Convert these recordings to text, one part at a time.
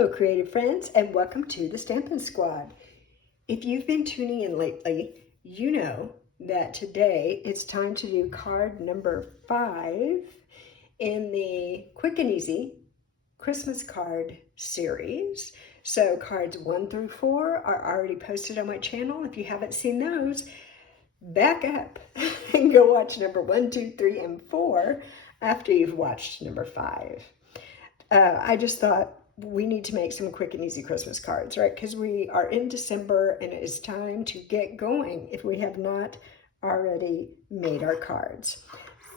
Hello, creative friends, and welcome to the Stampin' Squad. If you've been tuning in lately, you know that today it's time to do card number 5 in the Quick and Easy Christmas card series. So cards 1 through 4 are already posted on my channel. If you haven't seen those, back up and go watch number 1, 2, 3, and 4 after you've watched number 5. I just thought we need to make some quick and easy Christmas cards, right? Because we are in December and it is time to get going if we have not already made our cards.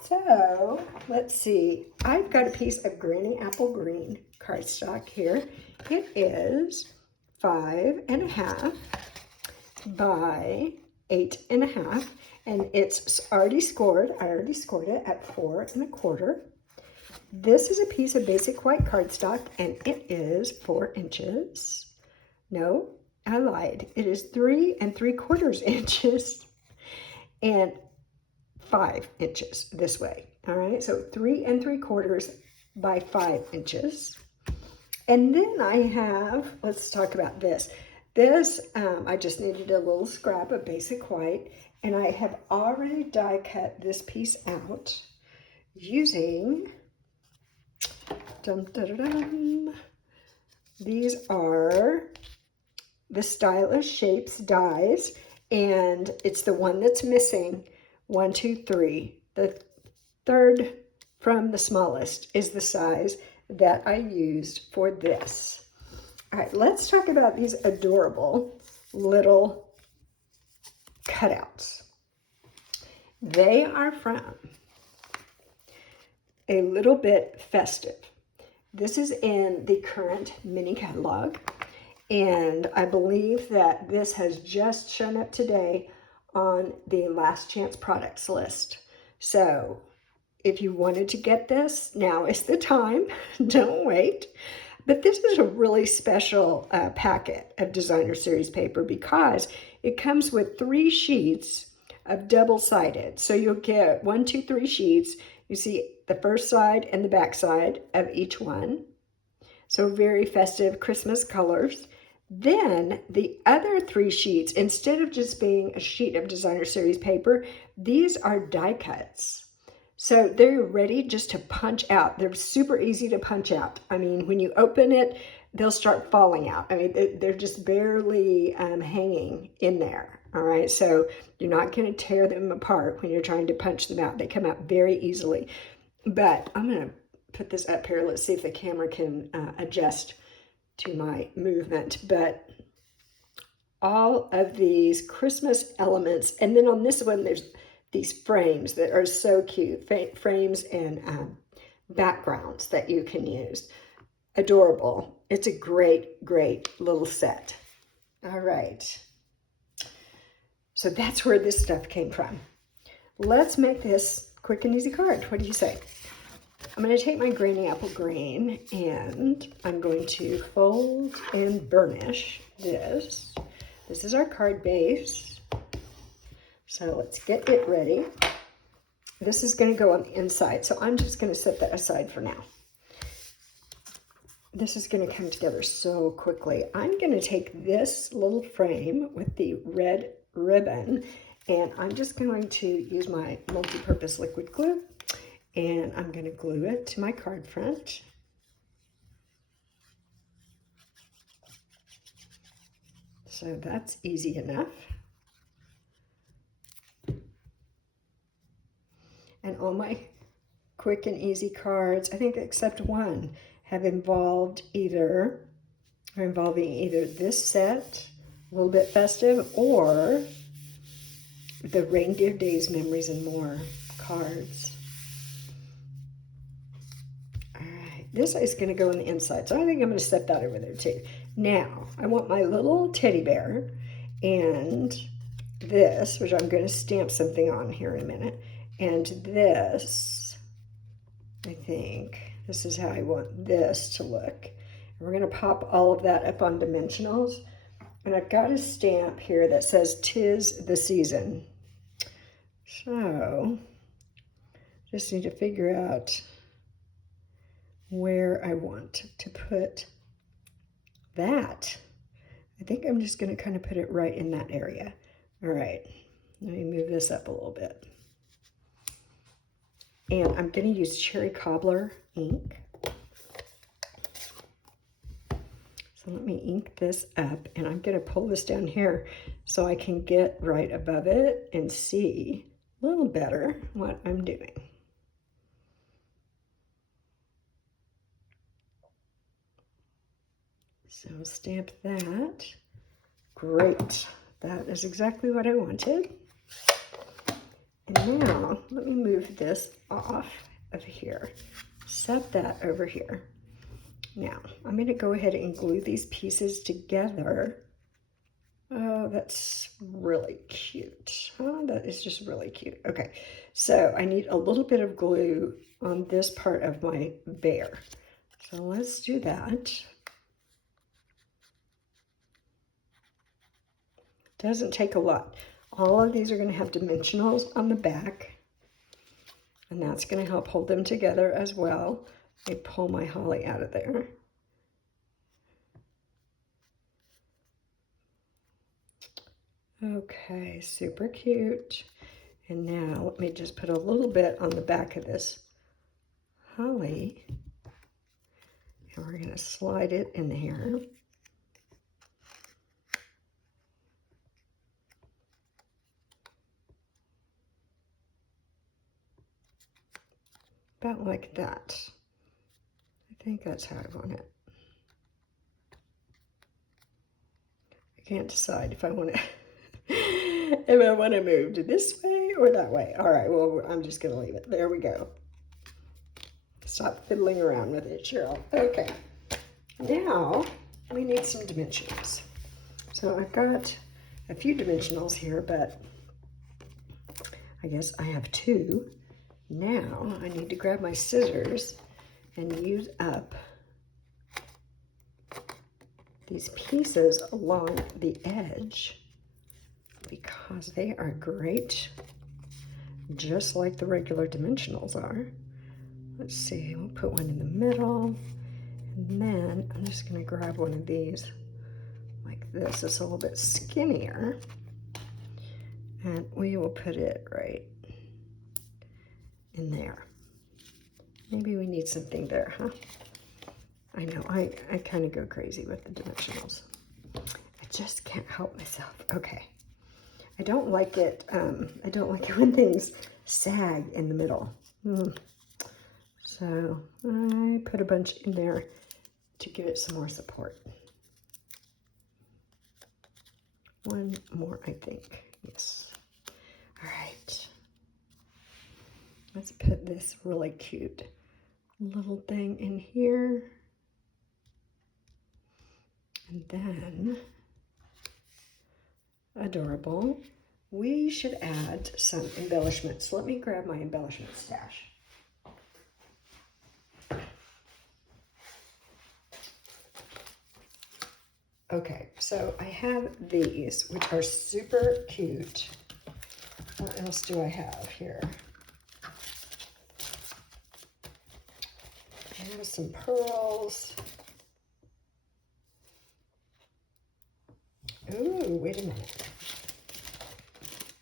So let's see. I've got a piece of Granny Apple Green cardstock here. It is 5.5 by 8.5, and it's already scored. I already scored it at 4.25. This is a piece of basic white cardstock, and it is 4 inches. No, I lied. It is 3 3/4 inches and 5 inches this way. All right, so 3 3/4 by 5 inches. And then I have, let's talk about this. This, I just needed a little scrap of basic white, and I have already die cut this piece out using these are the Stylish Shapes dies, and it's the one that's missing. 1, 2, 3. The third from the smallest is the size that I used for this. All right, let's talk about these adorable little cutouts. They are from A Little Bit Festive. This is in the current mini catalog, and I believe that this has just shown up today on the last chance products list. So if you wanted to get this, now is the time. Don't wait. But this is a really special packet of designer series paper because it comes with 3 sheets of double-sided. So you'll get 1, 2, 3 sheets. You see the first side and the back side of each one. So very festive Christmas colors. Then the other 3 sheets, instead of just being a sheet of designer series paper, these are die cuts. So they're ready just to punch out. They're super easy to punch out. I mean, when you open it, they'll start falling out. I mean, they're just barely hanging in there. All right, so you're not going to tear them apart when you're trying to punch them out. They come out very easily. But I'm going to put this up here. Let's see if the camera can adjust to my movement. But all of these Christmas elements, and then on this one, there's these frames that are so cute, frames and backgrounds that you can use. Adorable. It's a great, great little set. All right. So that's where this stuff came from. Let's make this quick and easy card. What do you say? I'm going to take my Granny Apple Green and I'm going to fold and burnish this. This is our card base. So let's get it ready. This is going to go on the inside, so I'm just going to set that aside for now. This is going to come together so quickly. I'm going to take this little frame with the red ribbon, and I'm just going to use my multi-purpose liquid glue, and I'm going to glue it to my card front. So that's easy enough. And all my quick and easy cards, I think except one, have involving either this set, A Little Bit Festive, or the Reindeer Days Memories and More cards. All right, this is going to go on the inside, so I think I'm going to set that over there too. Now, I want my little teddy bear and this, which I'm going to stamp something on here in a minute, and this, I think, this is how I want this to look. And we're going to pop all of that up on dimensionals. And I've got a stamp here that says, "'Tis the season." So, just need to figure out where I want to put that. I think I'm just going to kind of put it right in that area. All right, let me move this up a little bit. And I'm going to use Cherry Cobbler ink. So let me ink this up, and I'm going to pull this down here so I can get right above it and see a little better what I'm doing. So stamp that. Great. That is exactly what I wanted. And now let me move this off of here. Set that over here. Now I'm going to go ahead and glue these pieces together. Oh, that's really cute. Oh, that is just really cute. Okay, so I need a little bit of glue on this part of my bear. So let's do that. Doesn't take a lot. All of these are going to have dimensionals on the back, and that's going to help hold them together as well. I pull my holly out of there. Okay, super cute. And now let me just put a little bit on the back of this holly, and we're going to slide it in here. About like that. I think that's how I want it. I can't decide if I want to if I want to move to this way or that way. All right, well, I'm just going to leave it. There we go. Stop fiddling around with it, Cheryl. Okay, now we need some dimensionals. So I've got a few dimensionals here, but I guess I have two. Now I need to grab my scissors and use up these pieces along the edge because they are great, just like the regular dimensionals are. Let's see, we'll put one in the middle, and then I'm just going to grab one of these like this. It's a little bit skinnier, and we will put it right in there. Maybe we need something there, huh? I know, I kind of go crazy with the dimensionals. I just can't help myself. Okay. I don't like it when things sag in the middle. So I put a bunch in there to give it some more support. One more, I think. Yes. All right. Let's put this really cute little thing in here. And then, adorable, we should add some embellishments. Let me grab my embellishment stash. Okay, so I have these, which are super cute. What else do I have here? I have some pearls. Ooh, wait a minute.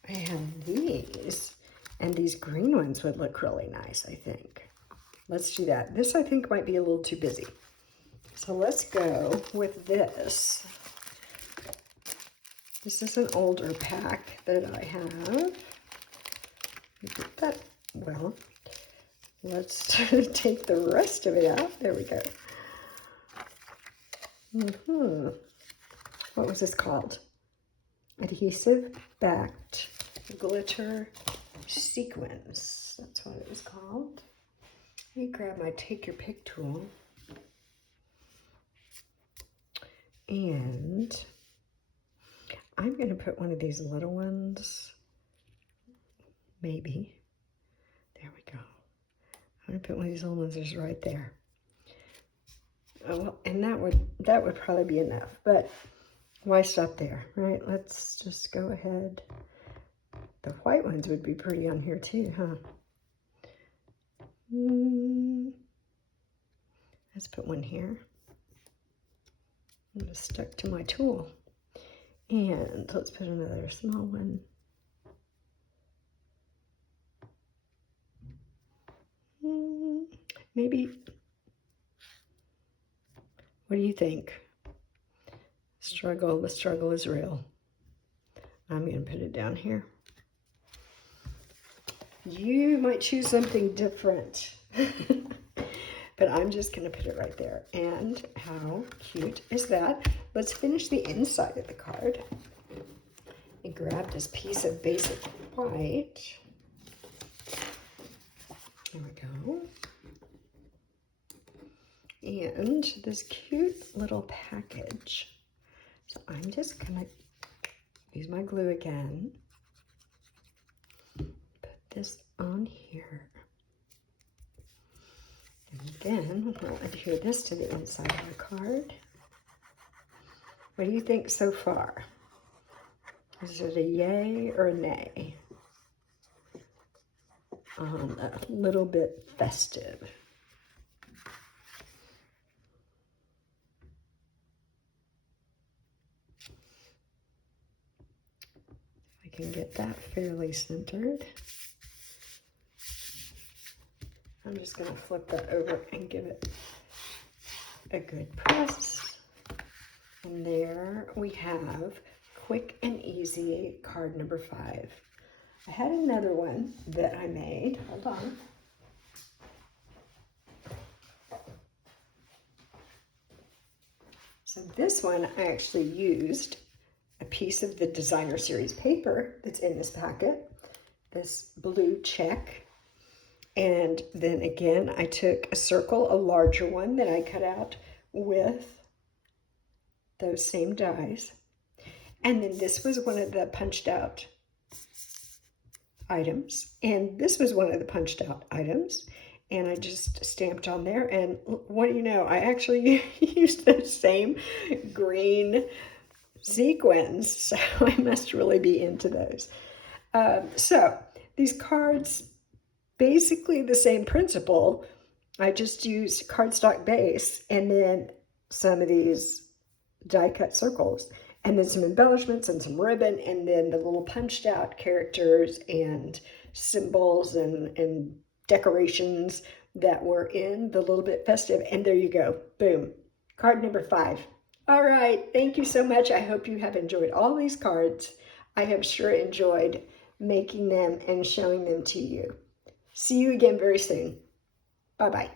I have these, and these green ones would look really nice, I think. Let's do that. This, I think, might be a little too busy. So let's go with this. This is an older pack that I have. That, well, let's take the rest of it out. There we go. What was this called? Adhesive backed glitter sequins. That's what it was called. Let me grab my take your pick tool. And I'm going to put one of these little ones, maybe. There we go. I'm going to put one of these little ones just right there. Oh, well, and that would probably be enough, but why stop there, right? Let's just go ahead. The white ones would be pretty on here too, huh? Let's put one here. I'm just stuck to my tool. And let's put another small one. Maybe, what do you think? The struggle is real. I'm going to put it down here. You might choose something different. But I'm just going to put it right there. And how cute is that? Let's finish the inside of the card. And grab this piece of basic white. There we go. And this cute little package. So I'm just going to use my glue again. Put this on here. And then we'll adhere this to the inside of the card. What do you think so far? Is it a yay or a nay? A little bit festive. I can get that fairly centered. I'm just going to flip that over and give it a good press. And there we have quick and easy card number 5. I had another one that I made. Hold on. So this one I actually used a piece of the designer series paper that's in this packet, this blue check. And then again, I took a circle, a larger one that I cut out with those same dies. And then this was one of the punched out items. And this was one of the punched out items. And I just stamped on there. And what do you know? I actually used the same green sequins. So I must really be into those. So these cards, basically the same principle. I just used cardstock base and then some of these die cut circles and then some embellishments and some ribbon and then the little punched out characters and symbols and decorations that were in the little bit festive. And there you go. Boom. Card number 5. All right. Thank you so much. I hope you have enjoyed all these cards. I have sure enjoyed making them and showing them to you. See you again very soon. Bye-bye.